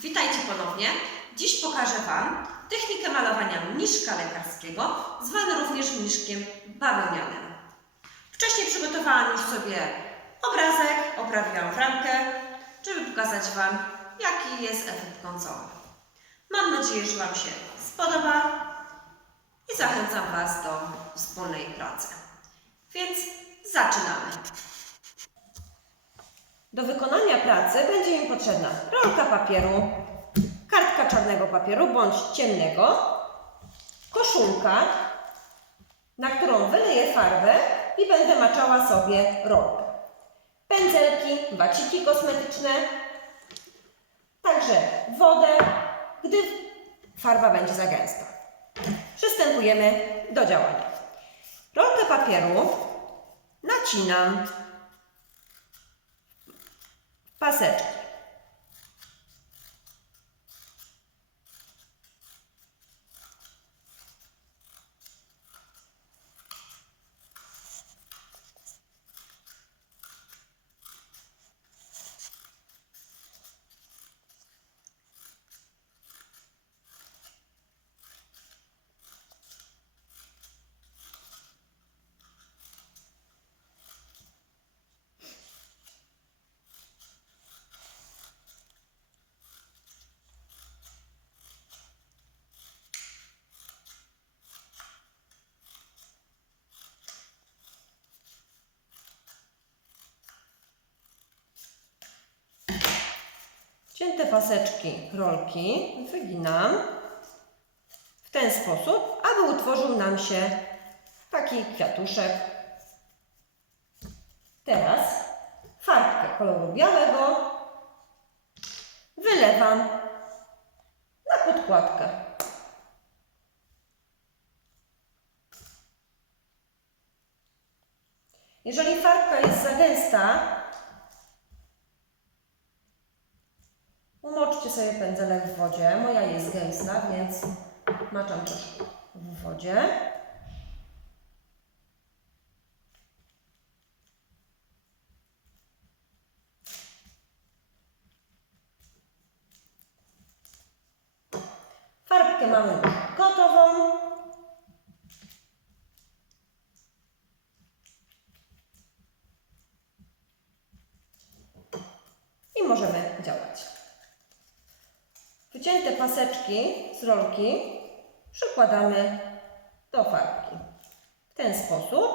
Witajcie ponownie. Dziś pokażę Wam technikę malowania mniszka lekarskiego, zwany również mniszkiem bawełnianym. Wcześniej przygotowałam już sobie obrazek, oprawiłam ramkę, żeby pokazać Wam, jaki jest efekt końcowy. Mam nadzieję, że Wam się spodoba i zachęcam Was do wspólnej pracy. Więc zaczynamy. Do wykonania pracy będzie mi potrzebna rolka papieru, kartka czarnego papieru bądź ciemnego, koszulka, na którą wyleję farbę i będę maczała sobie rolkę. Pędzelki, waciki kosmetyczne, także wodę, gdy farba będzie za gęsta. Przystępujemy do działania. Rolkę papieru nacinam paseczki. Cięte paseczki rolki wyginam w ten sposób, aby utworzył nam się taki kwiatuszek. Teraz farbkę koloru białego wylewam na podkładkę. Jeżeli farbka jest za gęsta, Umoczcie sobie pędzelek w wodzie. Moja jest gęsta, więc maczam też w wodzie. Farbkę mamy już gotową. I możemy działać. Wycięte paseczki z rolki przykładamy do farbki. W ten sposób.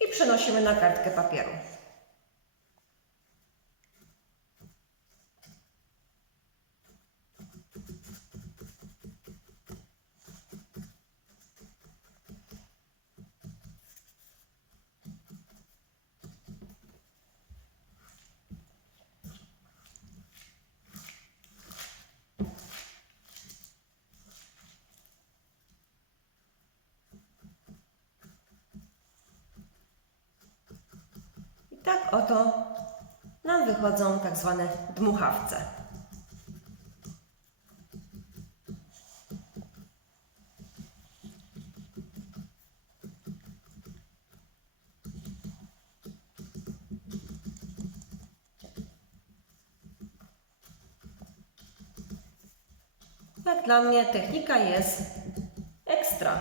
I przenosimy na kartkę papieru. I tak oto nam wychodzą tak zwane dmuchawce. Jak dla mnie technika jest ekstra.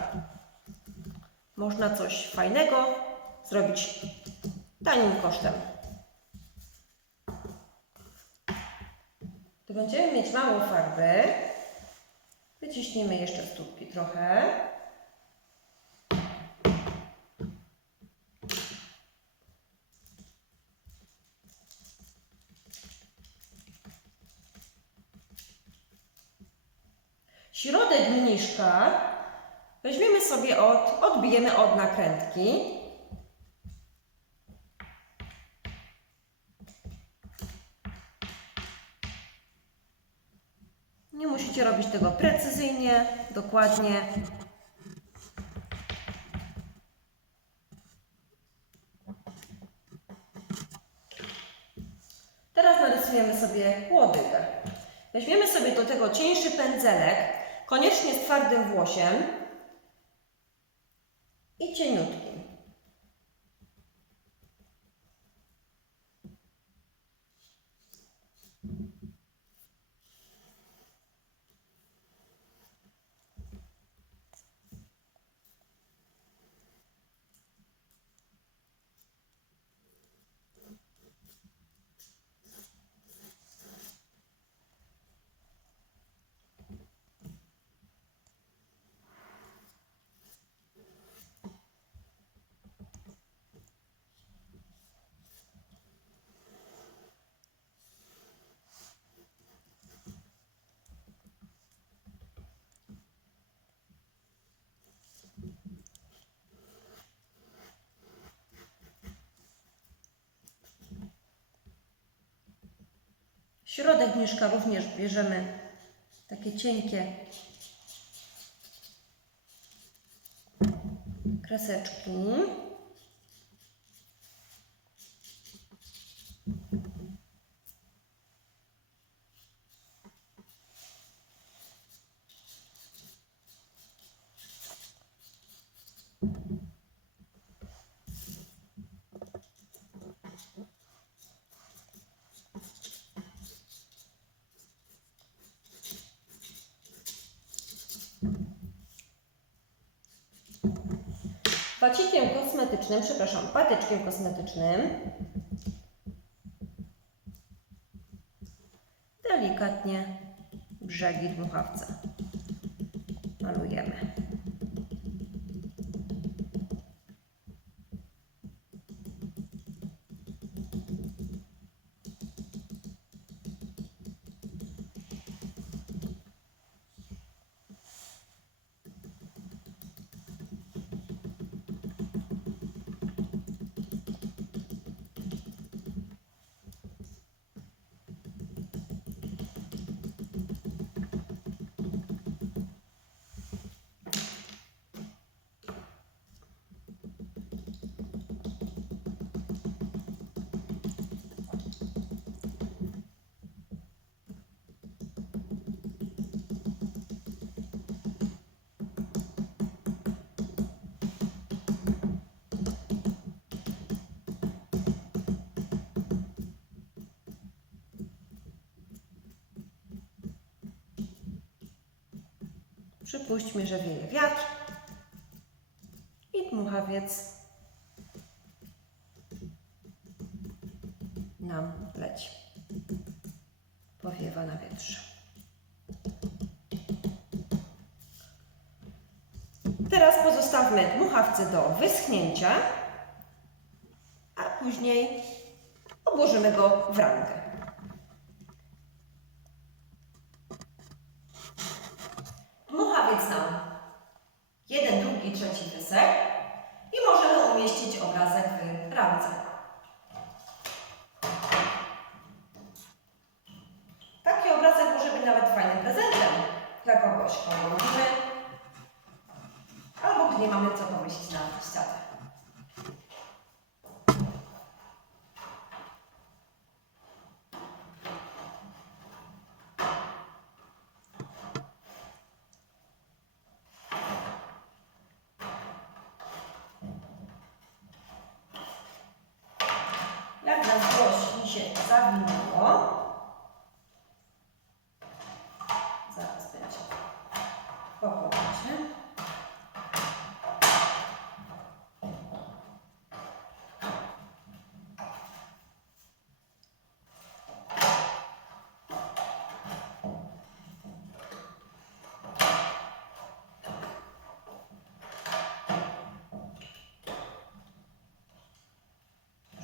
Można coś fajnego zrobić tanim kosztem. Gdy będziemy mieć mało farby, wyciśniemy jeszcze stópki trochę. Środek mniszka weźmiemy sobie od, odbijemy od nakrętki Musicie robić tego precyzyjnie, dokładnie. Teraz narysujemy sobie łodygę. Weźmiemy sobie do tego cieńszy pędzelek, koniecznie z twardym włosiem i cieniutkim. Środek mieszka również bierzemy takie cienkie kreseczki. Wacikiem kosmetycznym, przepraszam, patyczkiem kosmetycznym delikatnie brzegi dmuchawca malujemy. Przypuśćmy, że wieje wiatr i dmuchawiec nam leci. Powiewa na wietrze. Teraz pozostawmy dmuchawce do wyschnięcia, a później obłożymy go w rangę. Dmuchawiec nam jeden, drugi, trzeci wysek i możemy umieścić obrazek w ramce. Taki obrazek może być nawet fajnym prezentem dla kogoś, kogo lubimy, się zawinęło, zaraz będzie po powrocie.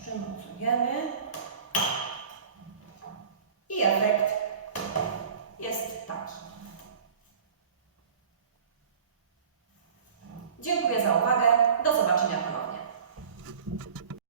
Przymocujemy.